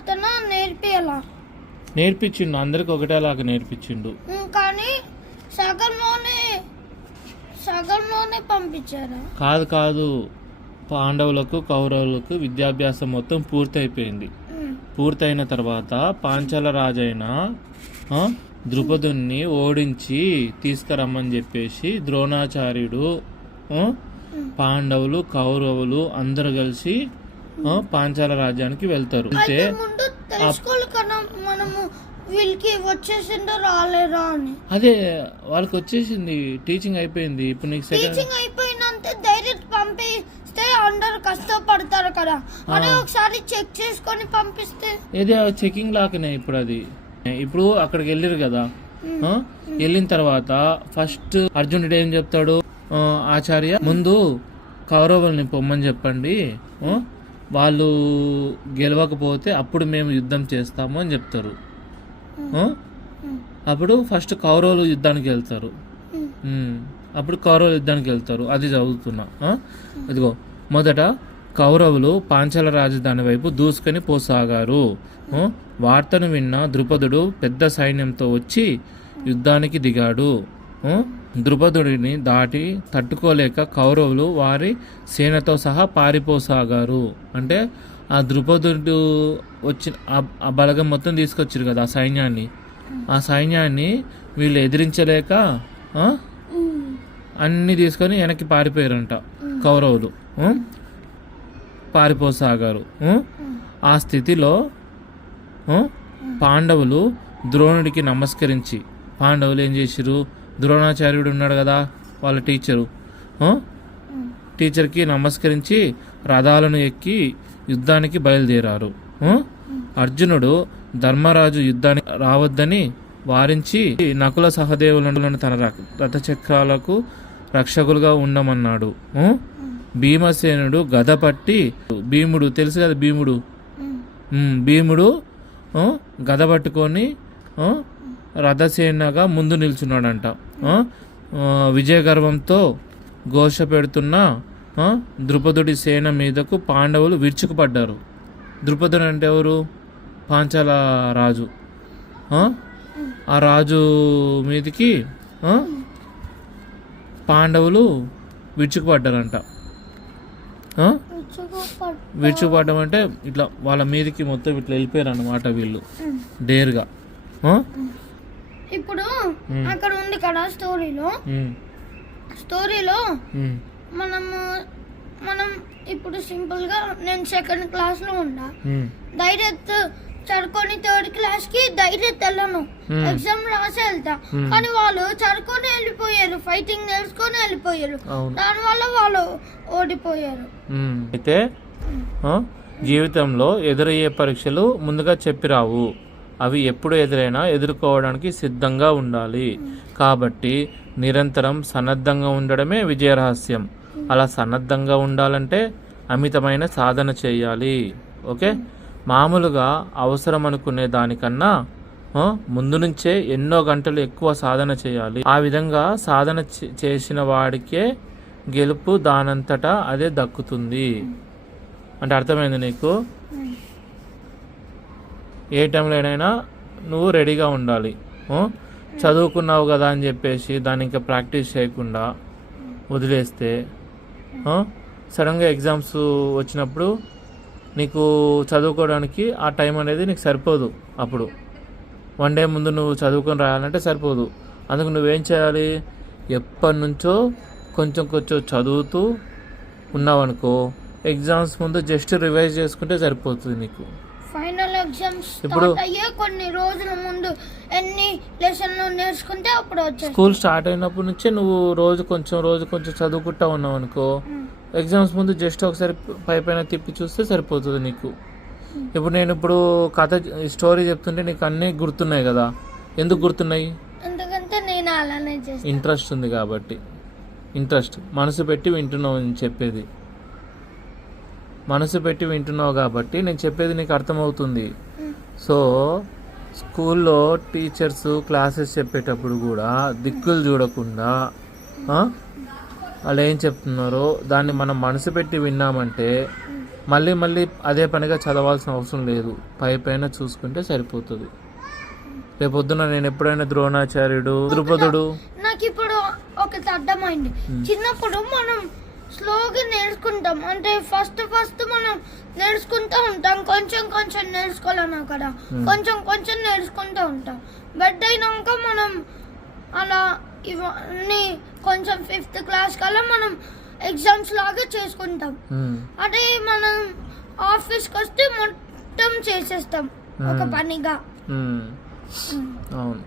ప్రవర్తన నేర్పించిండు, అందరికి ఒకటేలాగా నేర్పించిండు. కానీ సగంలోనే పంపించారా? కాదు, పాండవులకు కౌరవులకు విద్యాభ్యాసం మొత్తం పూర్తయిపోయింది. పూర్తయిన తర్వాత పాంచాల రాజైన ద్రుపదుని ఓడించి తీసుకురమ్మని చెప్పేసి ద్రోణాచార్యుడు, పాండవులు కౌరవులు అందరు కలిసి పాంచాల రాజ్యానికి వెళ్తారు. అంటే వీళ్ళకి వచ్చేసిందో రాలేరా అని. అదే వాళ్ళకి వచ్చేసింది, టీచింగ్ అయిపోయింది. ఇప్పుడు నీకు టీచింగ్ అయిపోయినంత డైరెక్ట్ పంపిస్తే అందరు కష్టపడతారు కదా, అదే ఒకసారి చెక్ చేసుకొని పంపిస్తే. ఏది చెకింగ్ లాగానే ఇప్పుడు అది. ఇప్పుడు అక్కడికి వెళ్ళారు కదా, వెళ్ళిన తర్వాత ఫస్ట్ అర్జునుడు ఏం చెప్తాడు, ఆచార్య ముందు కౌరవుల్ని పొమ్మని చెప్పండి, వాళ్ళు గెలవకపోతే అప్పుడు మేము యుద్ధం చేస్తాము అని చెప్తారు. అప్పుడు ఫస్ట్ కౌరవులు యుద్ధానికి వెళ్తారు. అప్పుడు కౌరవులు యుద్ధానికి వెళ్తారు. అది చదువుతున్నా. ఇదిగో మొదట కౌరవులు పాంచాల రాజధాని వైపు దూసుకొని పోసాగారు. వార్తను విన్న ద్రుపదుడు పెద్ద సైన్యంతో వచ్చి యుద్ధానికి దిగాడు. ద్రుపదుడిని దాటి తట్టుకోలేక కౌరవులు వారి సేనతో సహా పారిపోసాగారు. అంటే ఆ ద్రుపదుడు వచ్చిన ఆ బలగం మొత్తం తీసుకొచ్చారు కదా ఆ సైన్యాన్ని వీళ్ళు ఎదిరించలేక అన్నీ తీసుకొని వెనక్కి పారిపోయారంట కౌరవులు. పారిపోసాగారు. ఆ స్థితిలో పాండవులు ద్రోణుడికి నమస్కరించి, పాండవులు ఏం చేసిరు, ద్రోణాచార్యుడు ఉన్నాడు కదా వాళ్ళ టీచర్కి నమస్కరించి రథాలను ఎక్కి యుద్ధానికి బయలుదేరారు. అర్జునుడు ధర్మరాజు యుద్ధానికి రావద్దని వారించి నకుల సహదేవులను తన రథచక్రాలకు రక్షకులుగా ఉండమన్నాడు. భీమసేనుడు గద పట్టి, భీముడు తెలుసు కదా భీముడు గద పట్టుకొని రథసేనగా ముందు నిల్చున్నాడంట. విజయగర్వంతో ఘోష పెడుతున్న ద్రుపదుడి సేన మీదకు పాండవులు విరుచుకుపడ్డారు. ద్రుపదుడు అంటే ఎవరు? పాంచాల రాజు. ఆ రాజు మీదకి పాండవులు విరుచుకుపడ్డారంట. విరుచుకుపడ్డం అంటే ఇట్లా వాళ్ళ మీదకి మొత్తం ఇట్లా వెళ్ళిపోయారు అన్నమాట వీళ్ళు డేర్గా. ఇప్పుడు అక్కడ ఉంది కదా స్టోరీలో మనం ఇప్పుడు సింపుల్ గా నేను 2nd క్లాస్ లో ఉన్నా, డైరెక్ట్ చదువుకొని 3rd క్లాస్ కి డైరెక్ట్ వెళ్ళను, ఎగ్జామ్ రాసి వెళ్తా. కానీ వాళ్ళు చదువుకొని వెళ్ళిపోయారు, ఫైటింగ్ నేర్చుకొని వెళ్ళిపోయారు, దానివల్ల వాళ్ళు ఓడిపోయారు. అయితే జీవితంలో ఎదురయ్యే పరీక్షలు ముందుగా చెప్పిరావు, అవి ఎప్పుడు ఎదురైనా ఎదుర్కోవడానికి సిద్ధంగా ఉండాలి. కాబట్టి నిరంతరం సన్నద్ధంగా ఉండడమే విజయ రహస్యం. అలా సన్నద్ధంగా ఉండాలంటే అమితమైన సాధన చేయాలి. ఓకే, మామూలుగా అవసరం అనుకునే దానికన్నా ముందు నుంచే ఎన్నో గంటలు ఎక్కువ సాధన చేయాలి. ఆ విధంగా సాధన చేసిన వాడికే గెలుపు దానంతటా అదే దక్కుతుంది. అంటే అర్థమైంది నీకు? ఏ టైంలోనైనా నువ్వు రెడీగా ఉండాలి. చదువుకున్నావు కదా అని చెప్పేసి దాన్ని ఇంకా ప్రాక్టీస్ చేయకుండా వదిలేస్తే సడన్గా ఎగ్జామ్స్ వచ్చినప్పుడు నీకు చదువుకోవడానికి ఆ టైం అనేది నీకు సరిపోదు. అప్పుడు 1 డే ముందు నువ్వు చదువుకొని రాయాలంటే సరిపోదు. అందుకు నువ్వేం చేయాలి, ఎప్పటి నుంచో కొంచెం చదువుతూ ఉన్నావనుకో, ఎగ్జామ్స్ ముందు జస్ట్ రివైజ్ చేసుకుంటే సరిపోతుంది నీకు. ఫైనల్ ఎగ్జామ్స్ అయ్యే కొన్ని రోజుల ముందు ఎన్ని లెసన్లు నేర్చుకుంటే అప్పుడు వచ్చేది. స్కూల్ స్టార్ట్ అయినప్పటి నుంచే నువ్వు రోజు కొంచెం చదువుకుంటా ఉన్నావు అనుకో, ఎగ్జామ్స్ ముందు జస్ట్ ఒకసారి పైన తిప్పి చూస్తే సరిపోతుంది నీకు. ఇప్పుడు నేను స్టోరీ చెప్తుంటే నీకు అన్నీ గుర్తున్నాయి కదా. ఎందుకు గుర్తున్నాయి? ఎందుకంటే నేను అలానే చేస్తాను. ఇంట్రెస్ట్ ఉంది కాబట్టి. మనసు పెట్టి వింటున్నావు నేను చెప్పేది. మనసు పెట్టి వింటున్నావు కాబట్టి నేను చెప్పేది నీకు అర్థమవుతుంది. సో స్కూల్లో టీచర్స్ క్లాసెస్ చెప్పేటప్పుడు కూడా దిక్కులు చూడకుండా వాళ్ళు ఏం చెప్తున్నారో దాన్ని మనం మనసు పెట్టి విన్నామంటే మళ్ళీ మళ్ళీ అదే పనిగా చదవాల్సిన అవసరం లేదు, పైన చూసుకుంటే సరిపోతుంది. రేపొద్దున నేను ఎప్పుడైనా ద్రోణాచార్యుడు, ద్రుపదుడు. నాకు ఇప్పుడు ఒకటి అర్థమైంది. చిన్నప్పుడు మనం స్లోగా నేర్చుకుంటాం, అంటే ఫస్ట్ మనం నేర్చుకుంటూ ఉంటాం, కొంచెం కొంచెం నేర్చుకోవాలన్నా కదా, కొంచెం కొంచెం నేర్చుకుంటూ ఉంటాం. బెడ్ అయినాక మనం అలా ఇవన్నీ కొంచెం 5th క్లాస్ కల్లా మనం ఎగ్జామ్స్ లాగా చేసుకుంటాం. అదే మనం ఆఫీస్కి వస్తే మొత్తం చేసేస్తాం ఒక పనిగా. అవును.